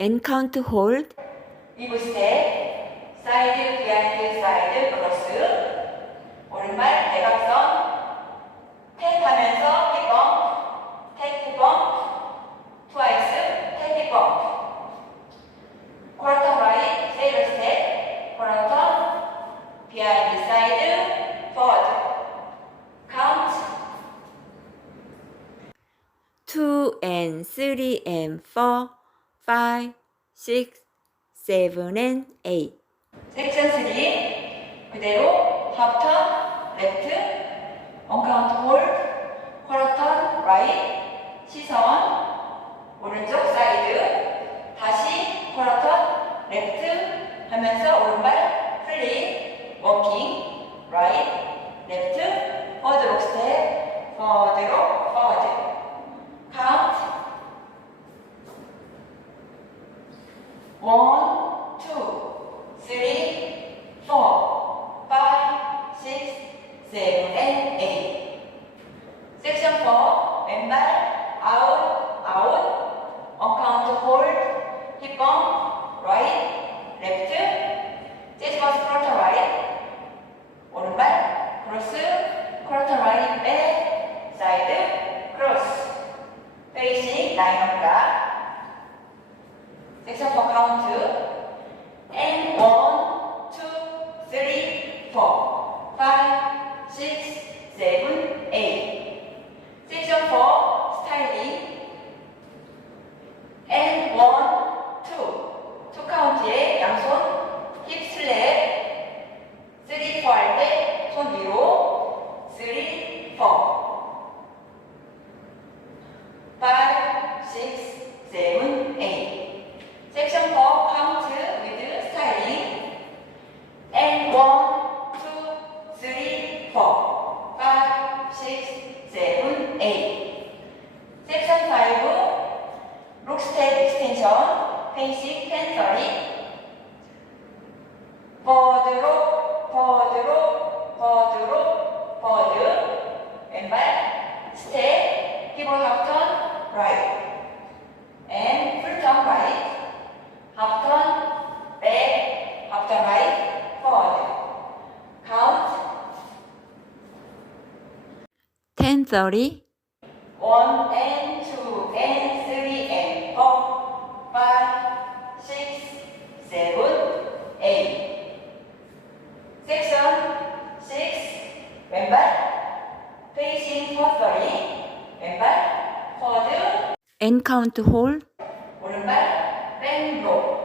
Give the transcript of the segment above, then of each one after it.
and count hold, 위브 스텝, 사이드 비하인드 사이드 크로스, 오른발 대각선, 탭하면서 힙업, 탭 힙업, 트와이스 탭 힙업, 쿼터 라이트 세이러 스텝, 쿼터 비하인드 사이드 포워드, 카운트 2 and 3 and 4, 5, 6, 7 and 8. 섹션 3 그대로 하프턴 레프트 언카운트 홀드 쿼터턴 라이트 시선 오른쪽 사이드 다시 쿼터턴 레프트 하면서 오른발 플립 워킹 라이트 레프트 포워드 록 스텝 포워드 록 포워드 카운트 1, 2, 3, 4, 5, 6, 7, and 8. 섹션 4, 왼발, 아웃, 아웃, 언카운트 홀드, 힙범, 라이트, 레프트, 재즈버스 쿼터 라이트, 오른발, 크로스, 쿼터 라이트, 백, 사이드, 크로스, 페이싱, 라인업니다. 섹션 4 카운트 and 1, 2, 3, 4, 5, 6, 7, 8 섹션 4 스타일링 and 1, 2 2 카운트에 양손 힙 슬랩 3, 4 할 때 손 위로 3, 4 5, 6, 7, 8 섹션 4 카운트 with 스타일링 and 1, 2, 3, 4, 5, 6, 7, 8 섹션 5 룩스텝 익스텐션 페이싱 10, 30 포워드로 포워드로 포워드로 포워드 왼발 스텝 힙볼 하프턴 라이트 and 풀턴 라이트 하프턴, 백, 하프턴 라이트, 포워드. 카운트 10, 30, 1 and 2 and 3 and 4, 5, 6, 7, 8. 섹션 6 왼발 페이싱 포스터리 왼발 포워드 and count hold, 오른발 백로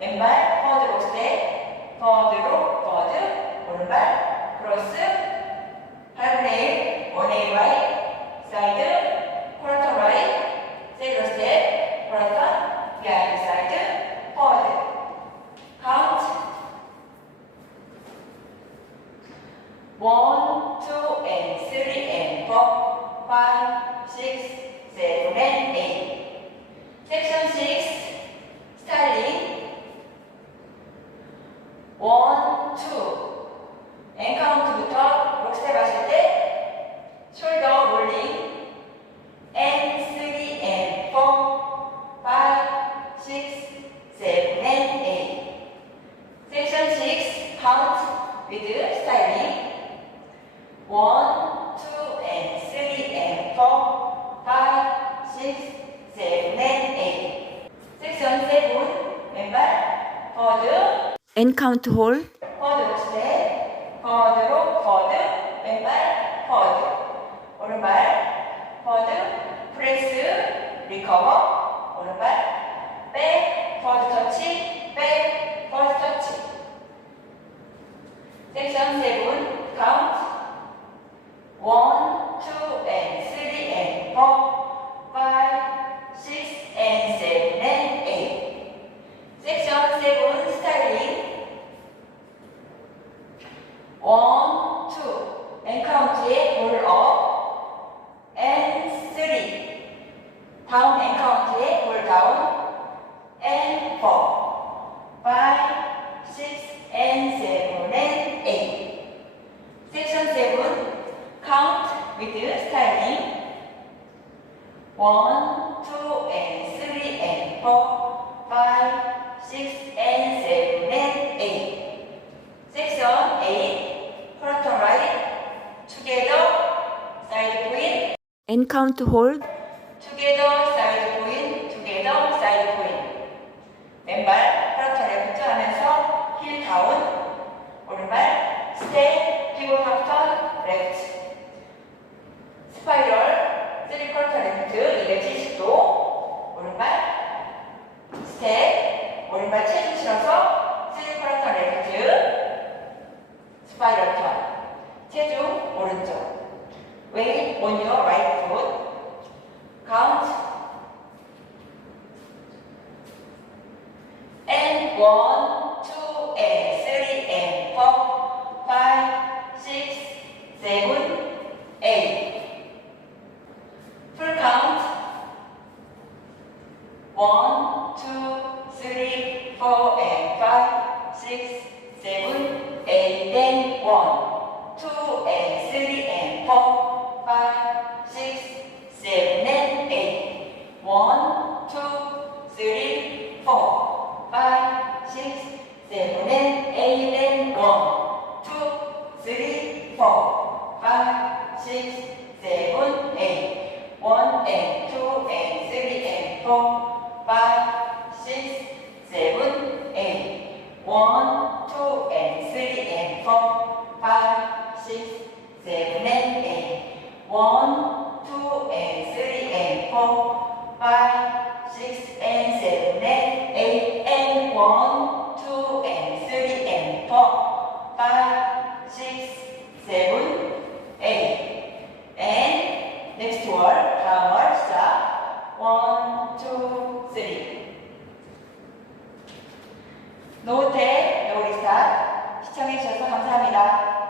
왼발 포워드 록 스텝 포워드 록 포워드 오른발 크로스 8분의 1 1A 라이트 사이드 쿼터 라이트 세이러 스텝 쿼터 비하인드 사이드 포워드 카운트 1, 2 and 3 and 4 5, 6, 7 and 8 섹션 6 스타일링 1, 2 엔카운트부터 록스텝 하실 때 숄더 롤링 and 3 and 4 5, 6, 7 and 8 섹션 6 카운트 with 스타일링 1, 2 and 3 and 4 5, 6, 7 and 8 섹션 7 왼발 포워드 and count hold, 포워드 록스텝 포워드로 포워드 왼발 포워드 오른발 포워드 프레스 리커버 오른발 백 포워드 터치 백 포워드 터치 섹션 7 카운트 1, 2 and 3 and 4 5, 6 and 7 and 8 섹션 7 스타일링 1, 2 엔카운트에 볼업 and 3 다음 엔카운트에 볼다운 and 4 5, 6 and 7 and 8 섹션 7 count with styling 1, 2 and 3 and 4 and count hold, together side point, together side point. 왼발 프론트 레프트 하면서 힐 다운, 오른발 스텝 피벗 합턴 레프트. 스파이럴 3쿼터 레프트 270도, 오른발 스텝, 오른발 체중 실어서 3쿼터 레프트 스파이럴 턴. 체중 오른쪽. Weight on your right foot. Count. And 1, 2, and 3, and 4, 5, 6, 7, 8. Full count. 1, 2, 3, 4, and 5, 6, 7, 8, then 1. 2 and 3 and 4, 5, 6, 7 and 8. 1, 2, 3, 4, 5, 6, 7 and 8 and 1, 2, 3, 4, 5, 6, 7, 8. 1 and 2 and 3 and 4, 5, 6, 7, 8. 1, 2 and 3 and 4, 5, 6, 7 and 8. 1, 2 and 3 and 4, 5, 6 and 7 and 8. And 1, 2 and 3 and 4, 5, 6, 7, 8. And next word, 다음 월 시작. 1, 2, 3. 노 탭, 노 리스타트. 시청해주셔서 감사합니다.